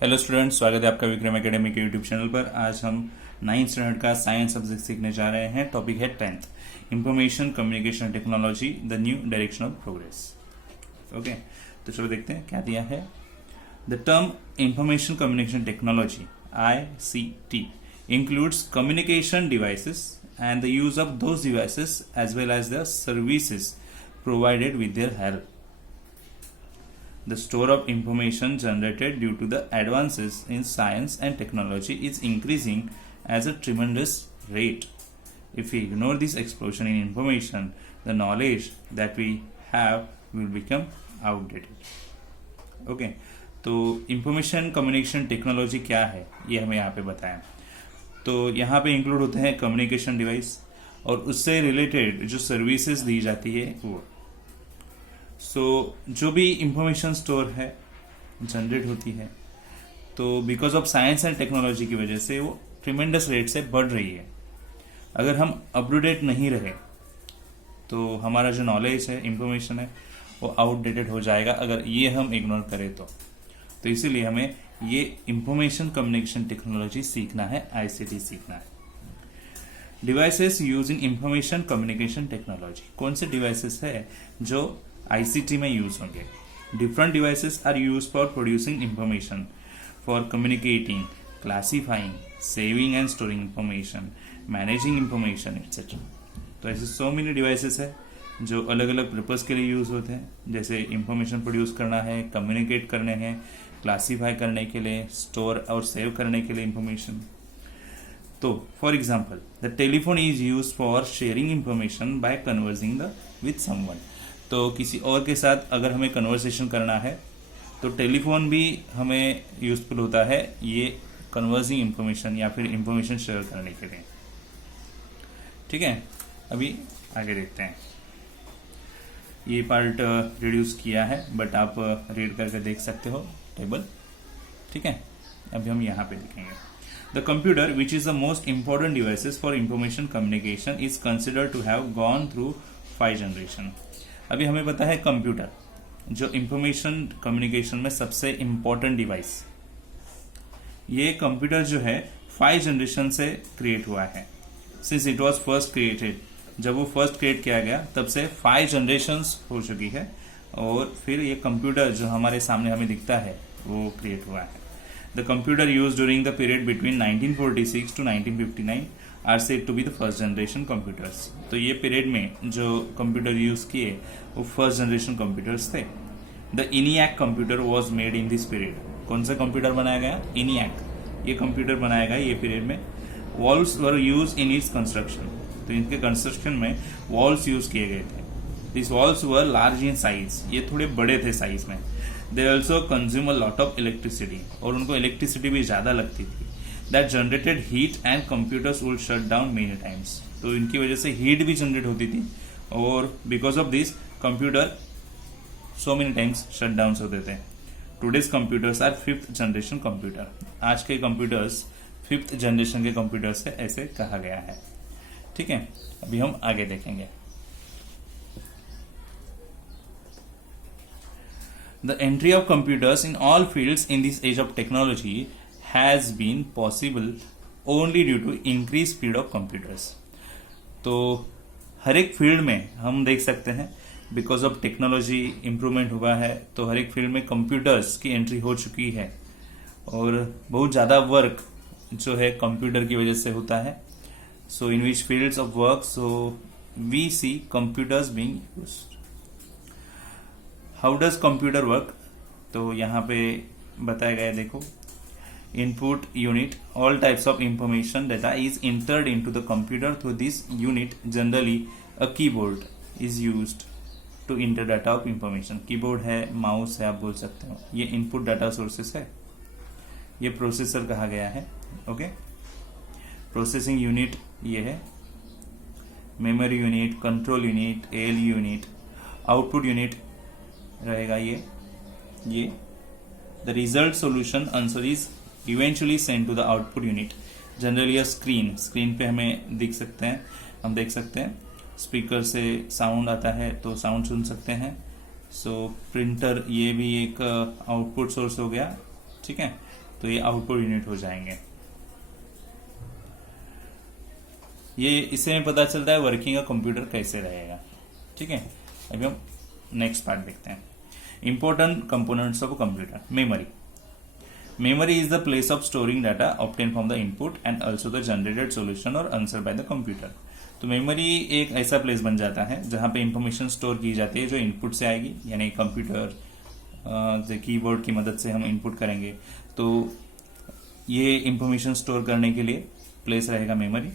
Hello students, स्वागत है आपका विक्रम एकेडमी के यूट्यूब चैनल पर। आज हम 9th स्टैंडर्ड का साइंस सब्जेक्ट सीखने जा रहे हैं। टॉपिक है 10th information communication technology, the new direction of progress. Okay, तो चलो देखते हैं क्या दिया है। The term information communication technology ICT includes communication devices and the use of those devices as well as the services provided with their help. The store of information generated due to the advances in science and technology is increasing at a tremendous rate. If we ignore this explosion in information, the knowledge that we have will become outdated. Okay, तो information communication technology क्या है ये हमें यहाँ पे बताएं। तो यहाँ पे इंक्लूड होते हैं कम्युनिकेशन डिवाइस और उससे रिलेटेड जो सर्विसेज दी जाती है वो। जो भी इंफॉर्मेशन स्टोर है जनरेट होती है, तो because of science and technology की वजह से वो ट्रिमेंडस रेट से बढ़ रही है। अगर हम अप टू डेट नहीं रहे तो हमारा जो नॉलेज है, इंफॉर्मेशन है, वो आउटडेटेड हो जाएगा अगर ये हम इग्नोर करें तो इसीलिए हमें ये इंफॉर्मेशन कम्युनिकेशन टेक्नोलॉजी सीखना है, ICT सीखना है। Devices use in information communication technology, कौन से डिवाइसेस है जो ICT में यूज होंगे। Different devices are use for producing information, for communicating, classifying, saving and storing information, managing information etcetera. तो ऐसे सो मेनी डिवाइसेस है जो अलग अलग पर्पज के लिए यूज होते हैं, जैसे इंफॉर्मेशन प्रोड्यूस करना है, कम्युनिकेट करने हैं, क्लासीफाई करने के लिए, स्टोर और सेव करने के लिए इंफॉर्मेशन। तो for example, the telephone is use for sharing information bye conversing with someone. तो किसी और के साथ अगर हमें कन्वर्सेशन करना है तो टेलीफोन भी हमें यूजफुल होता है ये कन्वर्सिंग इंफॉर्मेशन या फिर इंफॉर्मेशन शेयर करने के लिए। ठीक है, अभी आगे देखते हैं। ये पार्ट रिड्यूस किया है बट आप रीड करके देख सकते हो टेबल। ठीक है, अभी हम यहाँ पे देखेंगे। The computer which is the most important devices for information communication is considered to have gone through 5 generation. अभी हमें पता है कंप्यूटर जो इंफॉर्मेशन कम्युनिकेशन में सबसे इंपॉर्टेंट डिवाइस, ये कंप्यूटर जो है 5 जनरेशन से क्रिएट हुआ है। Since it was first created, जब वो फर्स्ट क्रिएट किया गया तब से 5 जनरेशन्स हो चुकी है और फिर ये कंप्यूटर जो हमारे सामने हमें दिखता है वो क्रिएट हुआ है। The computer use during the period between 1946 to 1959 are said to be the first generation computers. तो ये पीरियड में जो कंप्यूटर यूज किए वो फर्स्ट जनरेशन कंप्यूटर्स थे। The ENIAC computer was made in this period. कौन सा कंप्यूटर बनाया गया? इनियाक। ये कंप्यूटर बनाया गया ये पीरियड में। Walls were use in its construction, तो इनके कंस्ट्रक्शन में वॉल्स यूज किए गए थे। This walls were large in size, ये थोड़े बड़े थे साइज में। They also consume a lot of electricity, और उनको इलेक्ट्रिसिटी भी ज्यादा लगती थी। That generated heat and computers would shut down many times. तो इनकी वजह से हीट भी जनरेट होती थी और because of this computer so many times shut down होते थे। Today's computers are 5th generation computer. आज के कंप्यूटर्स 5th जनरेशन के कंप्यूटर्स से ऐसे कहा गया है। ठीक है, अभी हम आगे देखेंगे। The entry of computers in all fields in this age of technology has been possible only due to increased speed of computers. तो हर एक फील्ड में हम देख सकते हैं बिकॉज ऑफ टेक्नोलॉजी इम्प्रूवमेंट हुआ है, तो हर एक फील्ड में कंप्यूटर्स की एंट्री हो चुकी है और बहुत ज़्यादा वर्क जो है कंप्यूटर की वजह से होता है। So in which fields of work, so we see computers being used. How does computer work? तो यहाँ पे बताया गया है, देखो। Input unit, all types of information data is entered into the computer through this unit. Generally, a keyboard is used to enter data of information. Keyboard है, mouse है, आप बोल सकते हो। ये input data sources है, ये प्रोसेसर कहा गया है। ओके, प्रोसेसिंग यूनिट ये है, memory unit, control unit, ALU unit, output unit रहेगा ये। The result solution answer is eventually send to the output unit. Generally a screen पे हमें दिख सकते हैं, हम देख सकते हैं स्पीकर से साउंड आता है तो साउंड सुन सकते हैं। सो प्रिंटर ये भी एक आउटपुट सोर्स हो गया। ठीक है, तो ये आउटपुट यूनिट हो जाएंगे। ये इससे हमें पता चलता है वर्किंग का कंप्यूटर कैसे रहेगा। ठीक है, अभी हम नेक्स्ट पार्ट देखते हैं। Important components of computer. Memory. Memory is the place of storing data obtained from the input and also the generated solution or answer by the computer। तो मेमोरी एक ऐसा प्लेस बन जाता है जहां पे इंफॉर्मेशन स्टोर की जाती है जो इनपुट से आएगी, यानी कंप्यूटर से कीबोर्ड की मदद से हम इनपुट करेंगे, तो ये इंफॉर्मेशन स्टोर करने के लिए प्लेस रहेगा मेमोरी।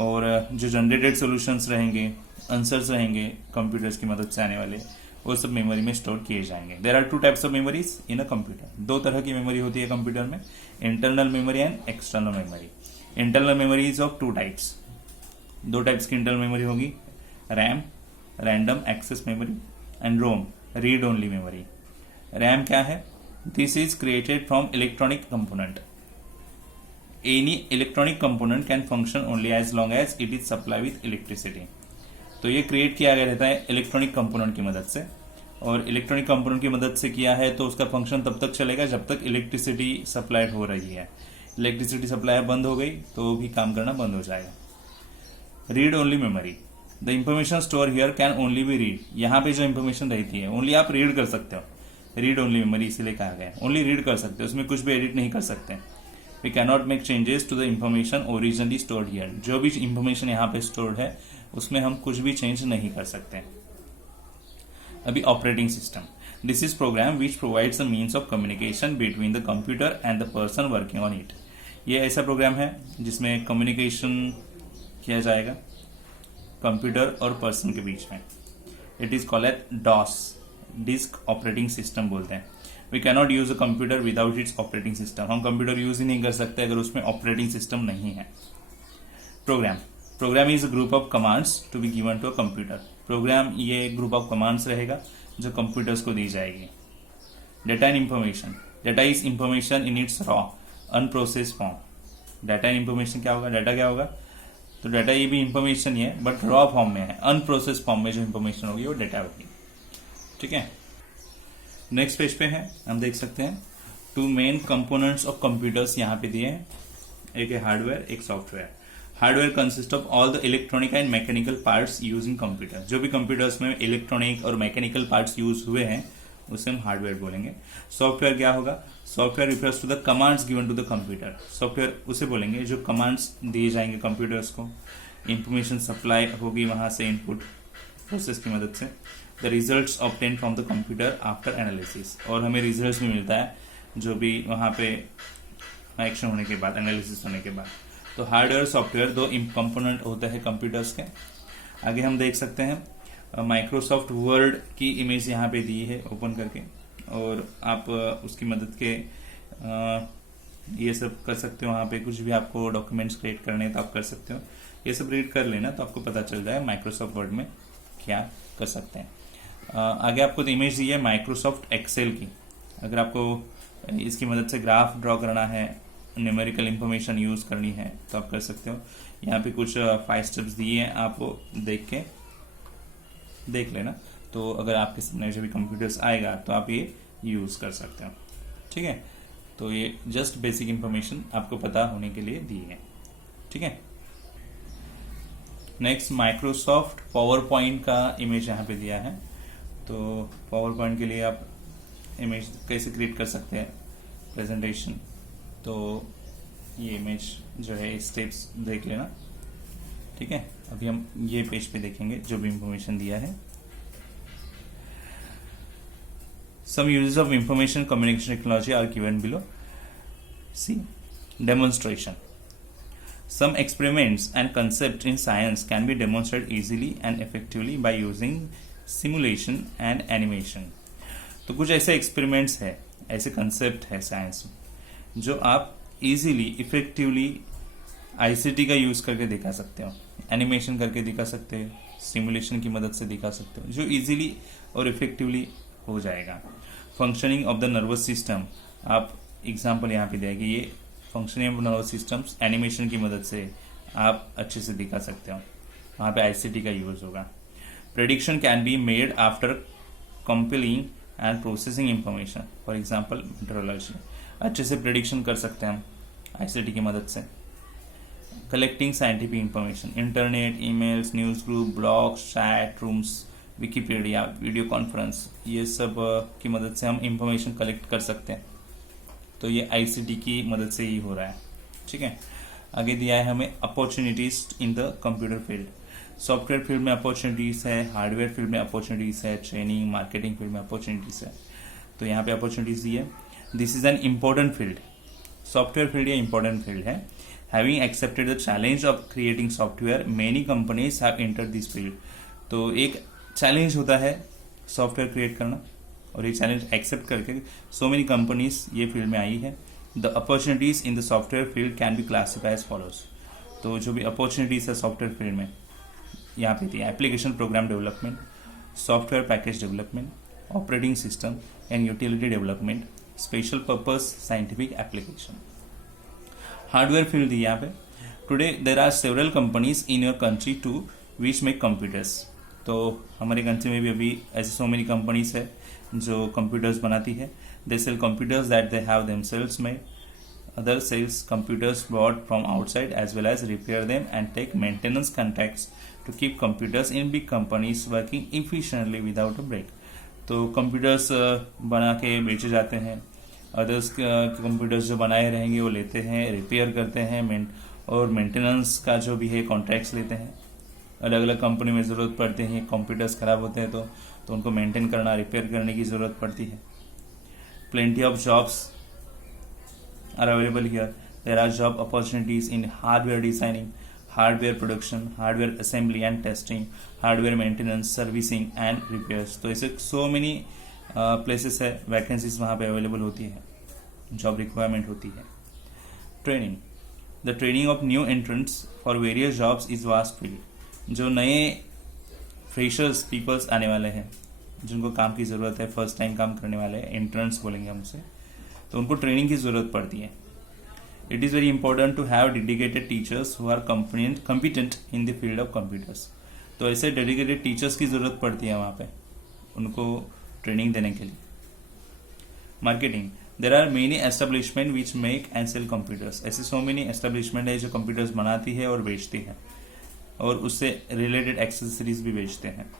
और जो जनरेटेड सॉल्यूशंस रहेंगे, आंसर्स रहेंगे कंप्यूटर्स की मदद से आने वाले, वो सब मेमोरी में स्टोर किए जाएंगे। There are 2 types of memories in a computer. 2 तरह की मेमोरी होती है कंप्यूटर में, internal memory and external memory. Internal memory is of 2 types. 2 types की इंटरनल मेमोरी होगी, RAM random access memory and ROM read only memory. RAM क्या है? This is created from electronic component. Any electronic component can function only as long as it is supply with electricity. तो ये create किया गया रहता है electronic component की मदद से, और इलेक्ट्रॉनिक कंपोनेंट की मदद से किया है तो उसका फंक्शन तब तक चलेगा जब तक इलेक्ट्रिसिटी सप्लाई हो रही है। इलेक्ट्रिसिटी सप्लाई बंद हो गई तो भी काम करना बंद हो जाएगा। Read only memory. The information store here can only be read. यहाँ पे जो इंफॉर्मेशन रहती है ओनली आप रीड कर सकते हो। रीड ओनली मेमोरी इसीलिए कहा गया है, ओनली रीड कर सकते हो, उसमें कुछ भी एडिट नहीं कर सकते। We can not make changes to the information originally stored here. जो भी इंफॉर्मेशन यहाँ पे स्टोर्ड है उसमें हम कुछ भी चेंज नहीं कर सकते। अभी operating system. This is program which provides the means of communication between the computer and the person working on it. ये ऐसा प्रोग्राम है जिसमें कम्युनिकेशन किया जाएगा कंप्यूटर और पर्सन के बीच में। It is called at DOS, disk operating system बोलते हैं। We cannot use a computer without its operating system. हम कंप्यूटर यूज ही नहीं कर सकते अगर उसमें ऑपरेटिंग सिस्टम नहीं है। Program. Program is a group of commands to be given to a computer. Program ये ग्रुप ऑफ कमांड्स रहेगा जो कंप्यूटर्स को दी जाएगी। Data and information. Data is information in its raw unprocessed form. Data and information क्या होगा? Data क्या होगा? तो डाटा ये भी इंफॉर्मेशन ही है बट रॉ फॉर्म में है, अनप्रोसेस फॉर्म में जो इंफॉर्मेशन होगी वो डाटा होगी। ठीक है, नेक्स्ट पेज पे है, हम देख सकते हैं 2 मेन कंपोनेंट्स ऑफ कंप्यूटर्स यहाँ पे दिए हैं। एक है हार्डवेयर, एक software. Hardware consist of all the electronic and mechanical parts use in computer. जो भी कंप्यूटर्स में इलेक्ट्रॉनिक और मैकेनिकल पार्ट्स यूज हुए हैं उसे हम हार्डवेयर बोलेंगे। सॉफ्टवेयर क्या होगा? Software refers to the commands given to the computer. Software उसे बोलेंगे जो कमांड्स दिए जाएंगे कंप्यूटर्स को, इंफॉर्मेशन सप्लाई होगी वहां से इनपुट प्रोसेस की मदद से। The results obtain from the computer after analysis, और हमें रिजल्ट्स भी मिलता है जो भी वहां पे एक्शन होने के बाद, एनालिसिस होने के बाद। तो हार्डवेयर सॉफ्टवेयर 2 कंपोनेंट होते हैं कंप्यूटर्स के। आगे हम देख सकते हैं माइक्रोसॉफ्ट वर्ड की इमेज यहाँ पे दी है ओपन करके, और आप उसकी मदद के ये सब कर सकते हो। वहाँ पे कुछ भी आपको डॉक्यूमेंट्स क्रिएट करने हैं तो आप कर सकते हो। ये सब रीड कर लेना तो आपको पता चल जाए माइक्रोसॉफ्ट वर्ड में क्या कर सकते हैं। आगे आपको तो इमेज दी है माइक्रोसॉफ्ट एक्सेल की। अगर आपको इसकी मदद से ग्राफ ड्रॉ करना है, न्यूमेरिकल इंफॉर्मेशन यूज करनी है तो आप कर सकते हो। यहाँ पे कुछ 5 स्टेप्स दिए हैं, आपको देख लेना। तो अगर आपके सामने जब भी कंप्यूटर्स आएगा तो आप ये यूज कर सकते हो। ठीक है, तो ये जस्ट बेसिक इंफॉर्मेशन आपको पता होने के लिए दी है। ठीक है, नेक्स्ट माइक्रोसॉफ्ट पावर पॉइंट का इमेज यहाँ पे दिया है। तो पावर पॉइंट के लिए आप इमेज कैसे क्रिएट कर सकते हैं प्रेजेंटेशन, तो ये इमेज जो है स्टेप्स देख लेना। ठीक है, अभी हम ये पेज पे देखेंगे जो भी इंफॉर्मेशन दिया है। Some uses of information communication technology are given below. See, demonstration. Some experiments and concepts in science can be demonstrated easily and effectively by using simulation and animation. तो कुछ ऐसे एक्सपेरिमेंट्स है, ऐसे कंसेप्ट है science में जो आप easily effectively ICT का यूज करके दिखा सकते हो, एनिमेशन करके दिखा सकते हो, सिमुलेशन की मदद से दिखा सकते हो, जो इजीली और इफेक्टिवली हो जाएगा। Functioning of the nervous system, आप एग्जांपल यहाँ पे देंगे, ये functioning of nervous systems animation की मदद से आप अच्छे से दिखा सकते हो, वहाँ पे आईसीटी का यूज होगा। Prediction can be made after compiling and processing information, for example metrology. अच्छे से प्रेडिक्शन कर सकते हैं हम आईसीटी की मदद से। Collecting scientific information, internet, emails, news group, blogs, chat rooms, Wikipedia, video conference, ये सब की मदद से हम इंफॉर्मेशन कलेक्ट कर सकते हैं। तो ये आईसीटी की मदद से ही हो रहा है। ठीक है, आगे दिया है हमें opportunities in the computer field. Software field में अपॉर्चुनिटीज है, हार्डवेयर फील्ड में अपॉर्चुनिटीज है, ट्रेनिंग मार्केटिंग फील्ड में अपॉर्चुनिटीज है। तो यहाँ पे अपॉर्चुनिटीज दी है। This is an important field. Software field ये इम्पोर्टेंट फील्ड है। Having accepted the challenge of creating software, many companies have entered this field. तो एक चैलेंज होता है सॉफ्टवेयर क्रिएट करना, और ये चैलेंज एक्सेप्ट करके सो मेनी कंपनीज ये फील्ड में आई है। The opportunities in the software field can be classify as follows. तो जो भी अपॉर्चुनिटीज है सॉफ्टवेयर फील्ड में यहाँ पे थी, application program development, software package development, operating system and utility development, special purpose scientific application. Hardware field दी यहाँ पे। Today there are several companies in your country to which make computers. तो हमारे country में भी अभी ऐसे सो मेनी कंपनीज है जो कंप्यूटर्स बनाती है। They sell computers that they have themselves made, other sells computers bought from outside as well as repair them and take maintenance contracts to keep computers in big companies working efficiently without a break। तो computers बना के बेचे जाते हैं, others computers जो बनाए रहेंगे वो लेते हैं, रिपेयर करते हैं और मेंटेनेंस का जो भी है कॉन्ट्रैक्ट्स लेते हैं। अलग अलग कंपनी में ज़रूरत पड़ते हैं, कंप्यूटर्स खराब होते हैं तो उनको मेंटेन करना, रिपेयर करने की ज़रूरत पड़ती है। Plenty of jobs are available here. There are job opportunities in hardware designing, hardware production, hardware assembly and testing, hardware maintenance, servicing and repairs। तो ऐसे so many places है, वैकेंसीज वहाँ पे अवेलेबल होती है, जॉब रिक्वायरमेंट होती है। Training, the training of new entrants for various jobs is vast field. जो नए फ्रेशर्स पीपल्स आने वाले हैं, जिनको काम की ज़रूरत है, फर्स्ट टाइम काम करने वाले हैं, एंट्रेंट्स बोलेंगे हमसे, तो उनको ट्रेनिंग की जरूरत पड़ती है। It is very important to have dedicated teachers who are competent in the field of computers. तो ऐसे डेडिकेटेड टीचर्स की जरूरत पड़ती है वहाँ पे, उनको ट्रेनिंग देने के लिए। Marketing, there are many establishment which make and sell computers. ऐसे सो मेनी एस्टेब्लिशमेंट है जो कंप्यूटर्स बनाती है और बेचती है, और उससे रिलेटेड एक्सेसरीज भी बेचते हैं।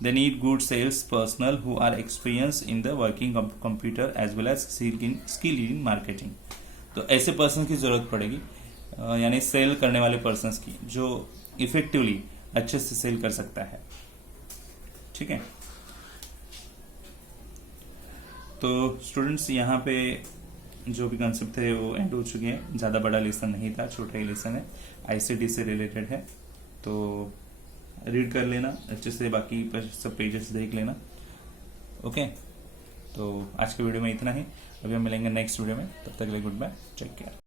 They need good sales personnel who are experienced in the working computer as well as skill in marketing। तो ऐसे पर्सन की जरूरत पड़ेगी, यानी सेल करने वाले पर्सन की, जो इफेक्टिवली अच्छे से सेल कर सकता है। ठीक है, तो स्टूडेंट्स यहाँ पे जो भी कंसेप्ट थे वो एंड हो चुके हैं। ज़्यादा बड़ा लेसन नहीं था, छोटा ही लेसन है, आईसीटी से रिलेटेड है। तो रीड कर लेना अच्छे से, बाकी सब पेजेस देख लेना। ओके, तो आज के वीडियो में इतना ही। अभी हम मिलेंगे नेक्स्ट वीडियो में, तब तक के लिए गुड बाय, टेक केयर।